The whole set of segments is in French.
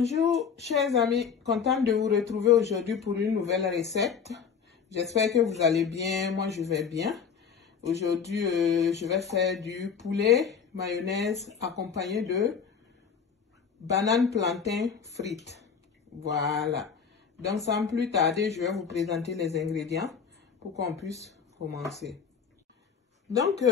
Bonjour chers amis, contente de vous retrouver aujourd'hui pour une nouvelle recette. J'espère que vous allez bien, moi je vais bien. Aujourd'hui je vais faire du poulet mayonnaise accompagné de bananes plantain frites. Voilà, donc sans plus tarder je vais vous présenter les ingrédients pour qu'on puisse commencer. Donc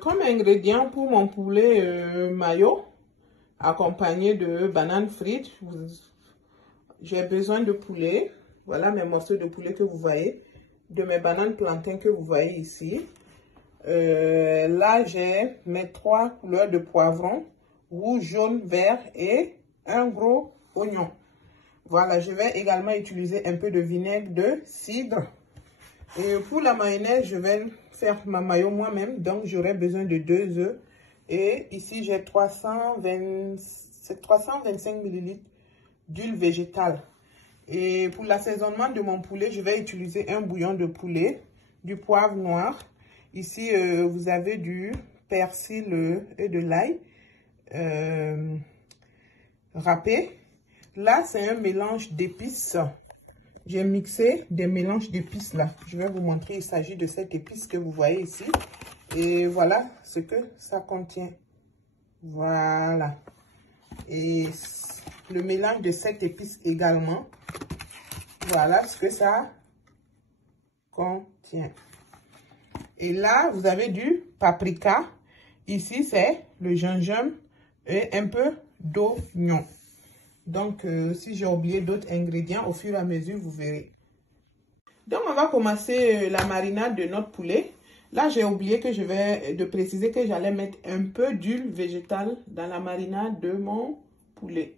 comme ingrédient pour mon poulet mayo accompagné de bananes frites, j'ai besoin de poulet. Voilà mes morceaux de poulet que vous voyez, de mes bananes plantain que vous voyez ici. Là j'ai mes 3 couleurs de poivron, rouge, jaune, vert et un gros oignon. Voilà, je vais également utiliser un peu de vinaigre de cidre. Et pour la mayonnaise, je vais faire ma mayo moi-même, donc j'aurai besoin de 2 œufs. Et ici, j'ai 325 ml d'huile végétale. Et pour l'assaisonnement de mon poulet, je vais utiliser un bouillon de poulet, du poivre noir. Ici, vous avez du persil et de l'ail râpé. Là, c'est un mélange d'épices. J'ai mixé des mélanges d'épices là. Je vais vous montrer, il s'agit de cette épice que vous voyez ici. Et voilà ce que ça contient. Voilà. Et le mélange de cette épice également. Voilà ce que ça contient. Et là, vous avez du paprika. Ici, c'est le gingembre et un peu d'oignon. Donc, si j'ai oublié d'autres ingrédients, au fur et à mesure, vous verrez. Donc, on va commencer la marinade de notre poulet. Là, j'ai oublié de préciser que j'allais mettre un peu d'huile végétale dans la marinade de mon poulet.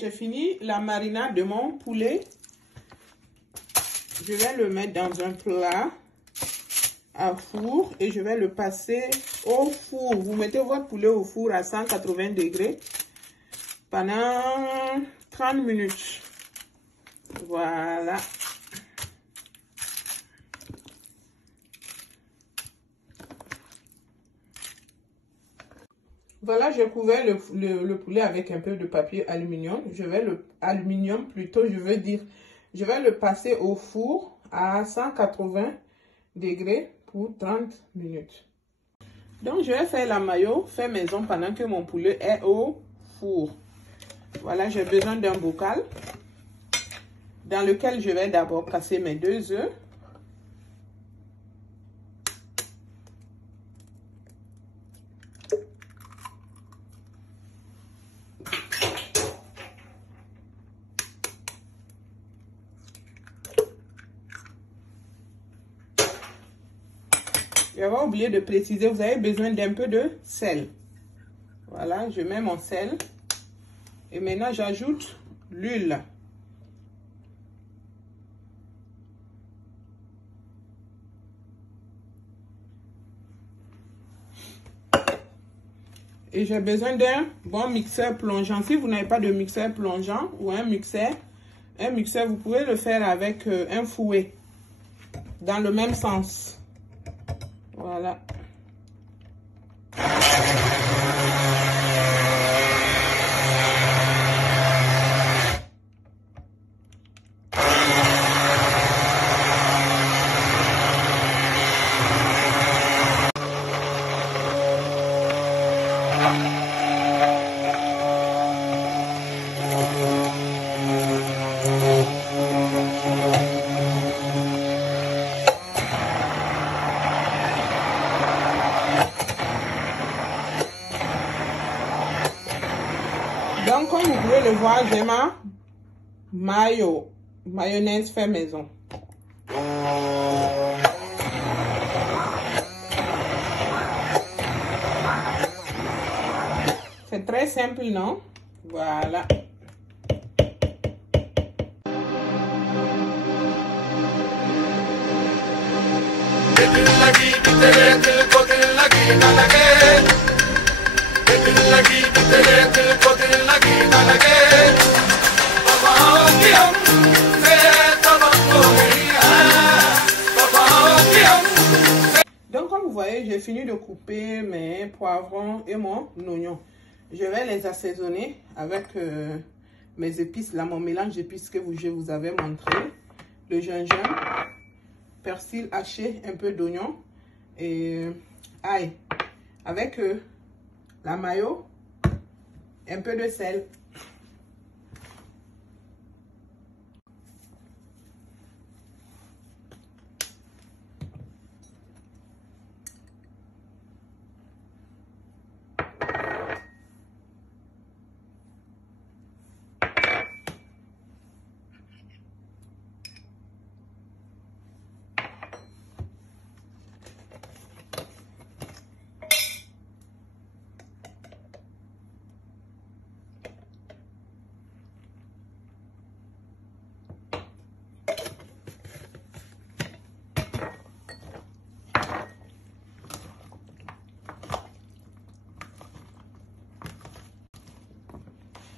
J'ai fini la marinade de mon poulet. Je vais le mettre dans un plat à four et je vais le passer au four. Vous mettez votre poulet au four à 180 degrés pendant 30 minutes. Voilà. Voilà, j'ai couvert le poulet avec un peu de papier aluminium. Je vais le passer au four à 180 degrés pour 30 minutes. Donc, je vais faire la mayo fait maison pendant que mon poulet est au four. Voilà, j'ai besoin d'un bocal dans lequel je vais d'abord casser mes 2 œufs. J'avais oublié de préciser, vous avez besoin d'un peu de sel. Voilà, je mets mon sel. Et maintenant, j'ajoute l'huile. Et j'ai besoin d'un bon mixeur plongeant. Si vous n'avez pas de mixeur plongeant ou un mixeur, vous pouvez le faire avec un fouet. Dans le même sens. Voilà. Donc, comme vous pouvez le voir, j'ai ma mayonnaise fait maison. C'est Très simple, non? Voilà. Donc, comme vous voyez, j'ai fini de couper mes poivrons et mon oignon. Je vais les assaisonner avec mes épices, là, mon mélange d'épices que je vous avais montré. Le gingembre, persil haché, un peu d'oignon et ail. Avec la mayo, un peu de sel.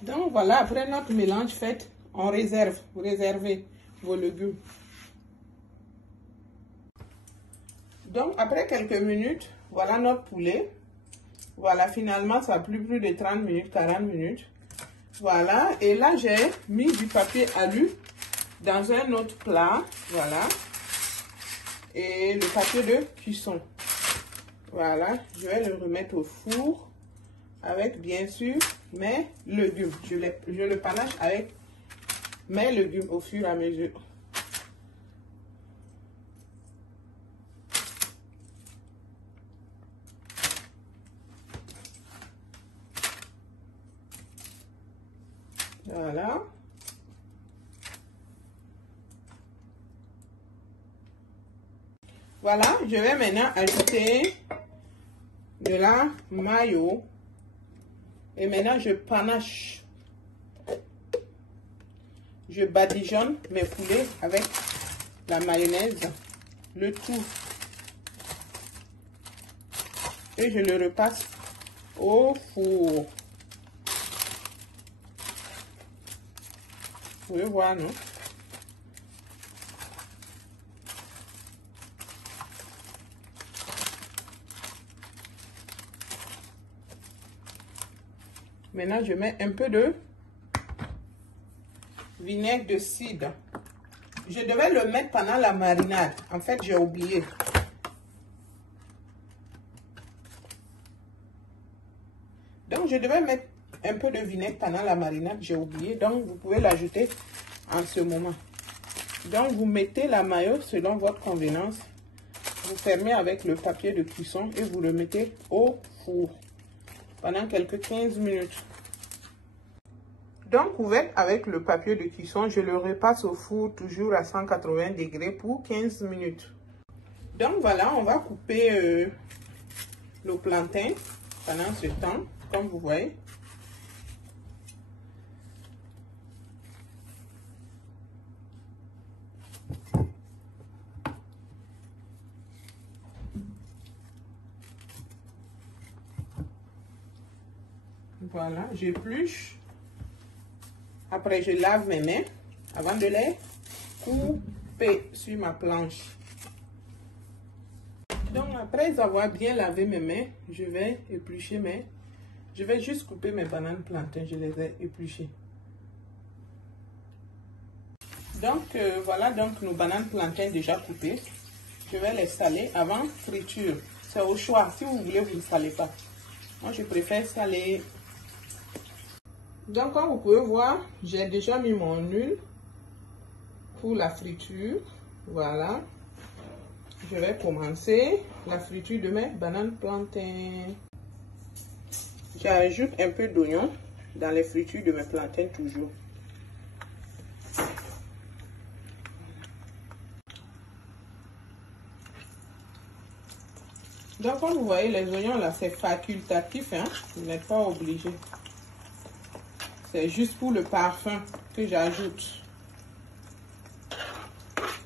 Donc voilà, après notre mélange fait, on réserve, vous réservez vos légumes. Donc après quelques minutes, voilà notre poulet. Voilà, finalement ça a plus de 30 minutes, 40 minutes. Voilà, et là j'ai mis du papier alu dans un autre plat, voilà. Et le papier de cuisson. Voilà, je vais le remettre au four avec bien sûr mes légumes. Je le panache avec mes légumes au fur et à mesure. Voilà. Voilà, je vais maintenant ajouter de la mayo. Et maintenant, je panache. Je badigeonne mes poulets avec la mayonnaise, le tout. Et je le repasse au four. Vous pouvez voir, non? Maintenant, je mets un peu de vinaigre de cidre. Je devais le mettre pendant la marinade. En fait, j'ai oublié. Donc, je devais mettre un peu de vinaigre pendant la marinade. J'ai oublié. Donc, vous pouvez l'ajouter en ce moment. Donc, vous mettez la mayo selon votre convenance. Vous fermez avec le papier de cuisson et vous le mettez au four pendant quelques 15 minutes. Donc, couvert avec le papier de cuisson, je le repasse au four toujours à 180 degrés pour 15 minutes. Donc, voilà, on va couper le plantain pendant ce temps, comme vous voyez. Voilà, j'épluche. Après, je lave mes mains avant de les couper sur ma planche. Donc, après avoir bien lavé mes mains, je vais éplucher mes... Je vais juste couper mes bananes plantains, je les ai épluchées. Donc, voilà donc nos bananes plantains déjà coupées. Je vais les saler avant friture. C'est au choix. Si vous voulez, vous ne salez pas. Moi, je préfère saler. Donc, comme vous pouvez voir, j'ai déjà mis mon huile pour la friture. Voilà. Je vais commencer la friture de mes bananes plantains. J'ajoute un peu d'oignon dans les fritures de mes plantains toujours. Donc, comme vous voyez, les oignons là, c'est facultatif, hein? Vous n'êtes pas obligé. C'est juste pour le parfum que j'ajoute.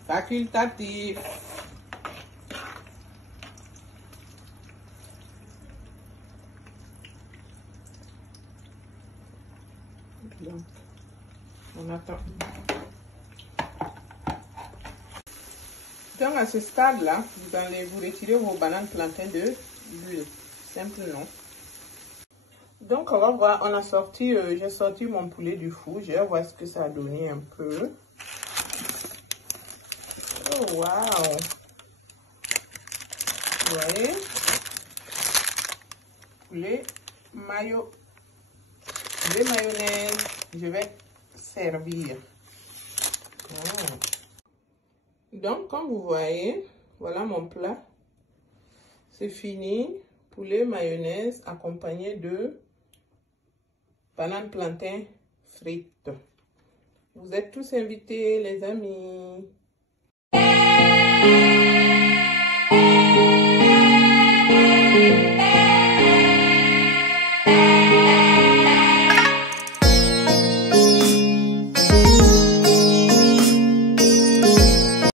Facultatif. Donc, on attend. Donc, à ce stade-là, vous allez vous retirer vos bananes plantains de l'huile. Simplement. Donc, on va voir, on a sorti, j'ai sorti mon poulet du four. Je vais voir ce que ça a donné un peu. Oh, waouh! Vous voyez? Poulet mayonnaise. Je vais servir. Donc, comme vous voyez, voilà mon plat. C'est fini. Poulet mayonnaise accompagné de bananes plantains frites. Vous êtes tous invités, les amis.